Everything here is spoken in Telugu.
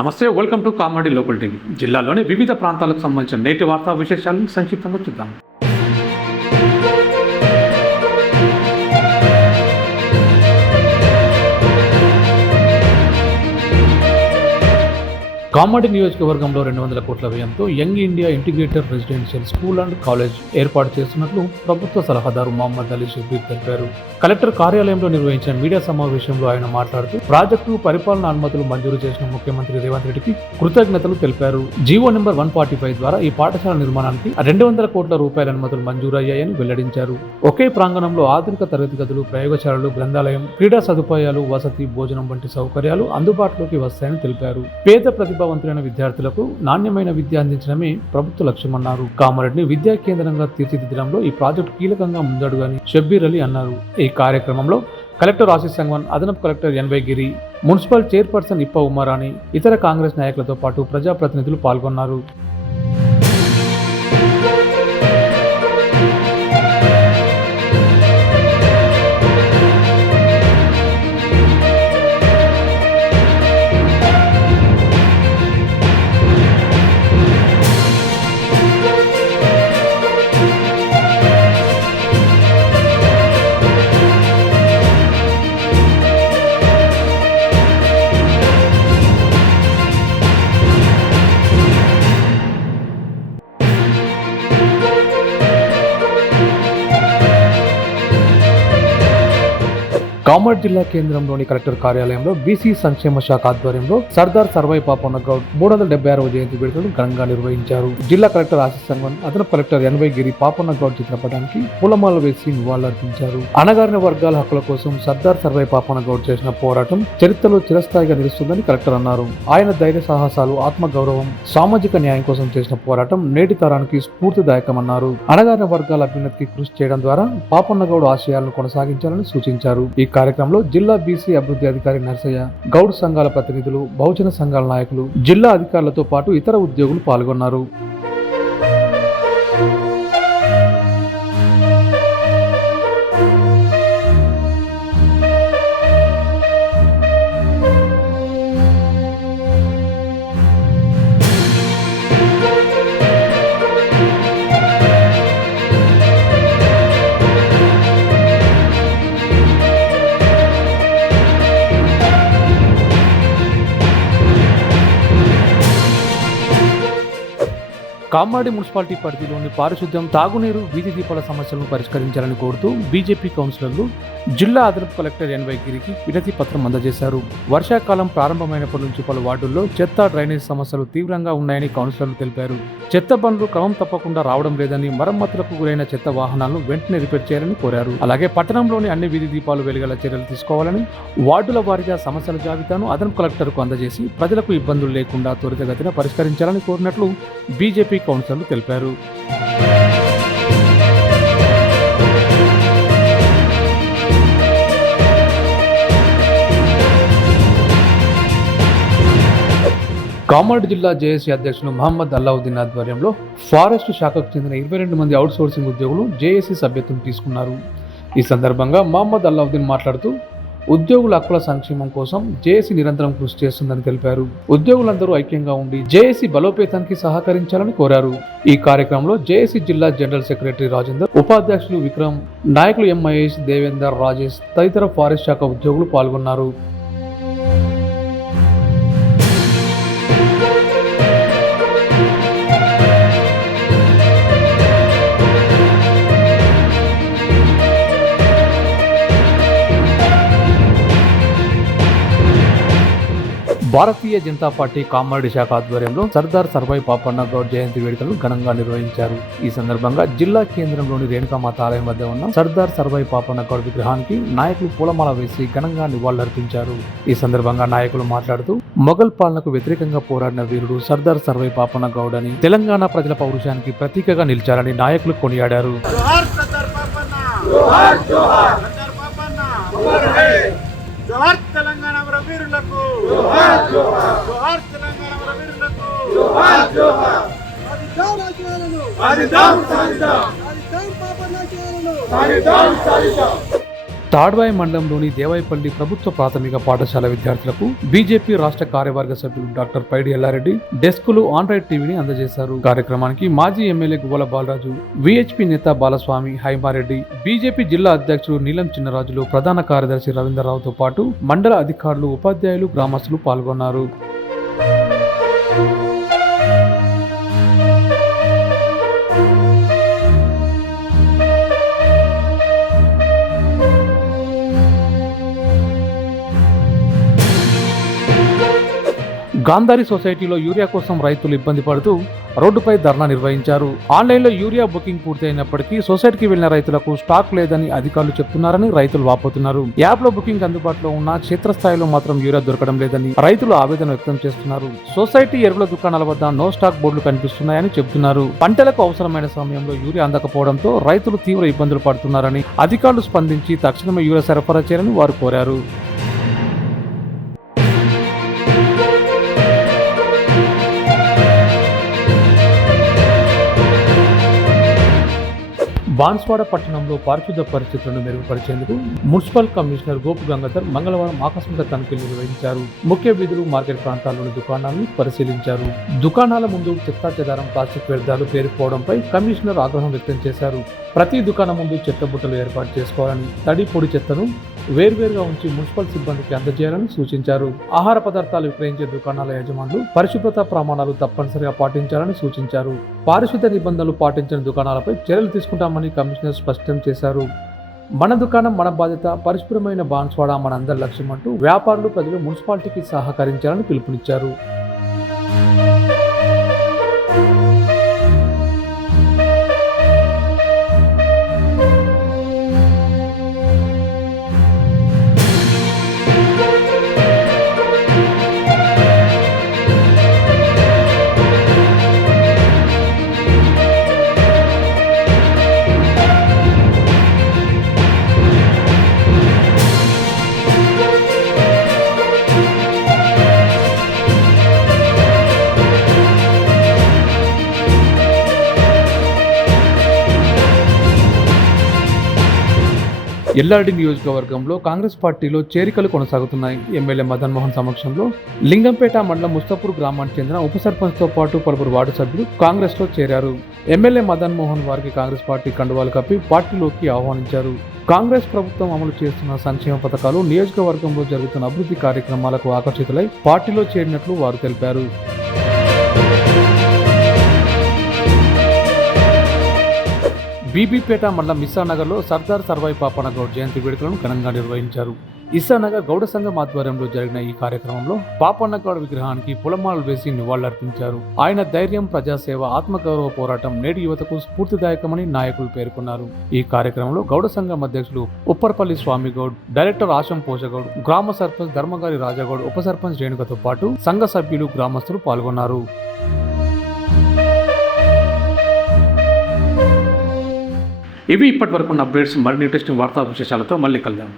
నమస్తే, welcome to Kamareddy local TV. జిల్లాలోని వివిధ ప్రాంతాలకు సంబంధించిన నేటి వార్తా విశేషాలను సంక్షిప్తంగా చూద్దాం. కామారెడ్డి నియోజకవర్గంలో 200 కోట్ల వ్యయంతో young India integrated residential school and college ఏర్పాటు చేస్తున్నట్లు ప్రభుత్వ సలహాదారు మహమ్మద్ అలీ షబ్బీర్ తెలిపారు. కలెక్టర్ కార్యాలయంలో నిర్వహించిన మీడియా సమావేశంలో ఆయన మాట్లాడుతూ ప్రాజెక్టు పరిపాలన అనుమతులు మంజూరు చేసిన ముఖ్యమంత్రి రేవంత్ రెడ్డికి కృతజ్ఞతలు తెలిపారు. జీవో నెంబర్ 145 ద్వారా ఈ పాఠశాల నిర్మాణానికి 200 కోట్ల రూపాయల అనుమతులు మంజూరు అయ్యాయని వెల్లడించారు. ఒకే ప్రాంగణంలో ఆధునిక తరగతి గదులు, ప్రయోగశాలలు, గ్రంథాలయం, క్రీడా సదుపాయాలు, వసతి, భోజనం వంటి సౌకర్యాలు అందుబాటులోకి వస్తాయని తెలిపారు. పేద ప్రతిభావంతులైన విద్యార్థులకు నాణ్యమైన విద్య అందించడమే ప్రభుత్వ లక్ష్యమన్నారు. కామారెడ్డిని విద్యా కేంద్రంగా తీర్చిదిద్దడంలో ఈ ప్రాజెక్టు కీలకంగా ముందడుగని షబ్బీర్ అలీ అన్నారు. ఈ కార్యక్రమంలో కలెక్టర్ ఆశీష్ సంగ్వాన్, అదనపు కలెక్టర్ ఎన్వై గిరి, మున్సిపల్ చైర్పర్సన్ ఇప్ప ఉమారాణి, ఇతర కాంగ్రెస్ నాయకులతో పాటు ప్రజాప్రతినిధులు పాల్గొన్నారు. కామారెడ్డి జిల్లా కేంద్రంలోని కలెక్టర్ కార్యాలయంలో బీసీ సంక్షేమ శాఖ ఆధ్వర్యంలో సర్దార్ సర్వాయి పాపన్న గౌడ్ 376వ జయంతి వేడుకలను ఘనంగా నిర్వహించారు. జిల్లా కలెక్టర్ ఆశీష్ సంగ్వాన్, అదనపు కలెక్టర్ ఎన్వై గిరి పాపన్న గౌడ్ చిత్రపటానికి పూలమాల వేసి నివాళులర్పించారు. అణగారిన వర్గాల హక్కుల కోసం సర్దార్ సర్వాయి పాపన్న గౌడ్ చేసిన పోరాటం చరిత్రలో చిరస్థాయిగా నిలుస్తుందని కలెక్టర్ అన్నారు. ఆయన ధైర్య సాహసాలు, ఆత్మగౌరవం, సామాజిక న్యాయం కోసం చేసిన పోరాటం నేటి తరానికి స్ఫూర్తిదాయకమన్నారు. అణగారిన వర్గాల అభ్యున్నతికి కృషి చేయడం ద్వారా పాపన్న గౌడ్ ఆశయాలను కొనసాగించాలని సూచించారు. ఈ కార్యక్రమంలో జిల్లా బీసీ అభివృద్ధి అధికారి నర్సయ్య, గౌడ్ సంఘాల ప్రతినిధులు, బహుజన సంఘాల నాయకులు, జిల్లా అధికారులతో పాటు ఇతర ఉద్యోగులు పాల్గొన్నారు. కామారెడ్డి మున్సిపాలిటీ పరిధిలోని పారిశుద్ధ్యం, తాగునీరు, వీధి దీపాల సమస్యలను పరిష్కరించాలని కోరుతూ బీజేపీ కౌన్సిలర్లు జిల్లా అదనపు కలెక్టర్ ఎన్వై గిరికి వినతి పత్రం అందజేశారు. వర్షాకాలం ప్రారంభమైనప్పటి నుంచి పలు వార్డుల్లో చెత్త, డ్రైనేజ్ సమస్యలు తీవ్రంగా ఉన్నాయని కౌన్సిలర్లు తెలిపారు. చెత్త బండ్లు క్రమం తప్పకుండా రావడం లేదని, మరమ్మతులకు గురైన చెత్త వాహనాలను వెంటనే రిపేర్ చేయాలని కోరారు. అలాగే పట్టణంలోని అన్ని వీధి దీపాలు వెలిగేలా చర్యలు తీసుకోవాలని, వార్డుల వారీగా సమస్యల జాబితాను అదనపు కలెక్టర్కు అందజేసి ప్రజలకు ఇబ్బందులు లేకుండా త్వరితగతిన పరిష్కరించాలని కోరినట్లు బీజేపీ కౌన్సిలర్లు తెలిపారు. కామారెడ్డి జిల్లా జేఏసీ అధ్యక్షులు మహమ్మద్ అల్లావుద్దీన్ ఆధ్వర్యంలో ఫారెస్ట్ శాఖకు చెందిన 22 మంది అవుట్ సోర్సింగ్ ఉద్యోగులు జేఏసీ సభ్యత్వం తీసుకున్నారు. ఈ సందర్భంగా మహమ్మద్ అల్లావుద్దీన్ మాట్లాడుతూ ఉద్యోగుల హక్కుల సంక్షేమం కోసం జేఏసీ నిరంతరం కృషి చేస్తుందని తెలిపారు. ఉద్యోగులందరూ ఐక్యంగా ఉండి జేఏసీ బలోపేతానికి సహకరించాలని కోరారు. ఈ కార్యక్రమంలో జేఏసీ జిల్లా జనరల్ సెక్రటరీ రాజేందర్, ఉపాధ్యక్షులు విక్రమ్, నాయకులు ఎం మహేష్, దేవేందర్, రాజేష్ తదితర ఫారెస్ట్ శాఖ ఉద్యోగులు పాల్గొన్నారు. భారతీయ జనతా పార్టీ కామారెడ్డి శాఖ ఆధ్వర్యంలో సర్దార్ సర్వాయి పాపన్న గౌడ్ జయంతి వేడుకలను ఘనంగా నిర్వహించారు. ఈ సందర్భంగా జిల్లా కేంద్రంలోని రేణుకామాత ఆలయం వద్ద ఉన్న సర్దార్ సర్వాయి పాపన్న గౌడ్ విగ్రహానికి నాయకులు పూలమాల వేసి ఘనంగా నివాళులర్పించారు. ఈ సందర్భంగా నాయకులు మాట్లాడుతూ మొఘల్ పాలనకు వ్యతిరేకంగా పోరాడిన వీరుడు సర్దార్ సర్వాయి పాపన్న గౌడ్ అని, తెలంగాణ ప్రజల పౌరుషానికి ప్రతీకగా నిలిచారని నాయకులు కొనియాడారు. జోహార్ తెలంగాణ వీరులకు, జోహార్ జోహార్ తెలంగాణ వీరులకు, జోహార్ జోహార్. సాధిద్దాం రాజ్యాలను, సాధిద్దాం సాధిద్దాం, సాధిద్దాం పాపన్న రాజ్యాలను, సాధిద్దాం సాధిద్దాం. తాడ్వాయి మండలంలోని దేవాయిపల్లి ప్రభుత్వ ప్రాథమిక పాఠశాల విద్యార్థులకు బీజేపీ రాష్ట్ర కార్యవర్గ సభ్యులు డాక్టర్ పైడి ఎల్లారెడ్డి డెస్కులు ఆన్ రైట్ టీవీని అందజేశారు. కార్యక్రమానికి మాజీ ఎమ్మెల్యే గువ్వల బాలరాజు, విహెచ్పి నేత బాలస్వామి, హైమారెడ్డి, బీజేపీ జిల్లా అధ్యక్షుడు నీలం చిన్నరాజులు, ప్రధాన కార్యదర్శి రవీంద్రరావుతో పాటు మండల అధికారులు, ఉపాధ్యాయులు, గ్రామస్తులు పాల్గొన్నారు. గాంధారి సొసైటీలో యూరియా కోసం రైతులు ఇబ్బంది పడుతూ రోడ్డుపై ధర్నా నిర్వహించారు. ఆన్లైన్లో యూరియా బుకింగ్ పూర్తయినప్పటికీ సొసైటీకి వెళ్లిన రైతులకు స్టాక్ లేదని అధికారులు చెప్తున్నారని రైతులు వాపోతున్నారు. యాప్ లో బుకింగ్ అందుబాటులో ఉన్న క్షేత్రస్థాయిలో మాత్రం యూరియా దొరకడం లేదని రైతులు ఆవేదన వ్యక్తం చేస్తున్నారు. సొసైటీ ఎరువుల దుకాణాల వద్ద నో స్టాక్ బోర్డులు కనిపిస్తున్నాయని చెబుతున్నారు. పంటలకు అవసరమైన సమయంలో యూరియా అందకపోవడంతో రైతులు తీవ్ర ఇబ్బందులు పడుతున్నారని అధికారులు స్పందించి తక్షణమే యూరియా సరఫరా చేయాలని వారు కోరారు. బాన్స్వాడ పట్టణంలో పారిశుద్ధ్య పరిస్థితులను మెరుగుపరిచేందుకు మున్సిపల్ కమిషనర్ గోపు గంగాధర్ మంగళవారం ఆకస్మిక తనిఖీలు నిర్వహించారు. ముఖ్య వీధులు, మార్కెట్ ప్రాంతాల్లోని దుకాణాలను పరిశీలించారు. దుకాణాల ముందు చెత్తా చెదారం, ప్లాస్టిక్ వ్యర్థాలు పేరుకోవడంపై కమిషనర్ ఆగ్రహం వ్యక్తం చేశారు. ప్రతి దుకాణం ముందు చెత్త బుట్టలు ఏర్పాటు చేసుకోవాలని, తడి పొడి చెత్తను వేర్వేరుగా ఉంచి మున్సిపల్ సిబ్బందికి అందజేయాలని సూచించారు. ఆహార పదార్థాలు విక్రయించే దుకాణాల యజమానులు పరిశుభ్రత ప్రమాణాలు తప్పనిసరిగా పాటించాలని సూచించారు. పారిశుద్ధ్య నిబంధనలు పాటించని దుకాణాలపై చర్యలు తీసుకుంటామని కమిషనర్ స్పష్టం చేశారు. మన దుకాణం మన బాధ్యత, పరిశుభ్రమైన బాన్స్వాడ మనందరి లక్ష్యం అంటూ వ్యాపారులు, ప్రజలు మున్సిపాలిటీకి సహకరించాలని పిలుపునిచ్చారు. ఎల్లారెడ్డి నియోజకవర్గంలో కాంగ్రెస్ పార్టీలో చేరికలు కొనసాగుతున్నాయి. ఎమ్మెల్యే మదన్ మోహన్ సమక్షంలో లింగంపేట మండలం ముస్తాపూర్ గ్రామానికి చెందిన ఉప సర్పంచ్తో పాటు పలువురు వార్డు సభ్యులు కాంగ్రెస్ లో చేరారు. ఎమ్మెల్యే మదన్ మోహన్ వారికి కాంగ్రెస్ పార్టీ కండువాలు కప్పి పార్టీలోకి ఆహ్వానించారు. కాంగ్రెస్ ప్రభుత్వం అమలు చేస్తున్న సంక్షేమ పథకాలు, నియోజకవర్గంలో జరుగుతున్న అభివృద్ధి కార్యక్రమాలకు ఆకర్షితులై పార్టీలో చేరినట్లు వారు తెలిపారు. బీబీపేట మండలం ఇస్సానగర్లో సర్దార్ సర్వాయి పాపన్న గౌడ్ జయంతి వేడుకలను ఘనంగా నిర్వహించారు. ఇస్సానగర్ గౌడ సంఘం ఆధ్వర్యంలో జరిగిన ఈ కార్యక్రమంలో పాపన్న గౌడ్ విగ్రహానికి పూలమాలలు వేసి నివాళులర్పించారు. ఆయన ధైర్యం, ప్రజాసేవ, ఆత్మగౌరవ పోరాటం నేటి యువతకు స్ఫూర్తిదాయకమని నాయకులు పేర్కొన్నారు. ఈ కార్యక్రమంలో గౌడ సంఘం అధ్యక్షులు ఉప్పర్పల్లి స్వామి గౌడ్, డైరెక్టర్ ఆశం పోషగౌడ్, గ్రామ సర్పంచ్ ధర్మగారి రాజగౌడ్, ఉప సర్పంచ్ రేణుకతో పాటు సంఘ సభ్యులు, గ్రామస్తులు పాల్గొన్నారు. ఇవి ఇప్పటి వరకు ఉన్న అప్డేట్స్. మరిన్ని ఇంట్రెస్టింగ్ వార్తా విశేషాలతో మళ్ళీ కలుద్దాం.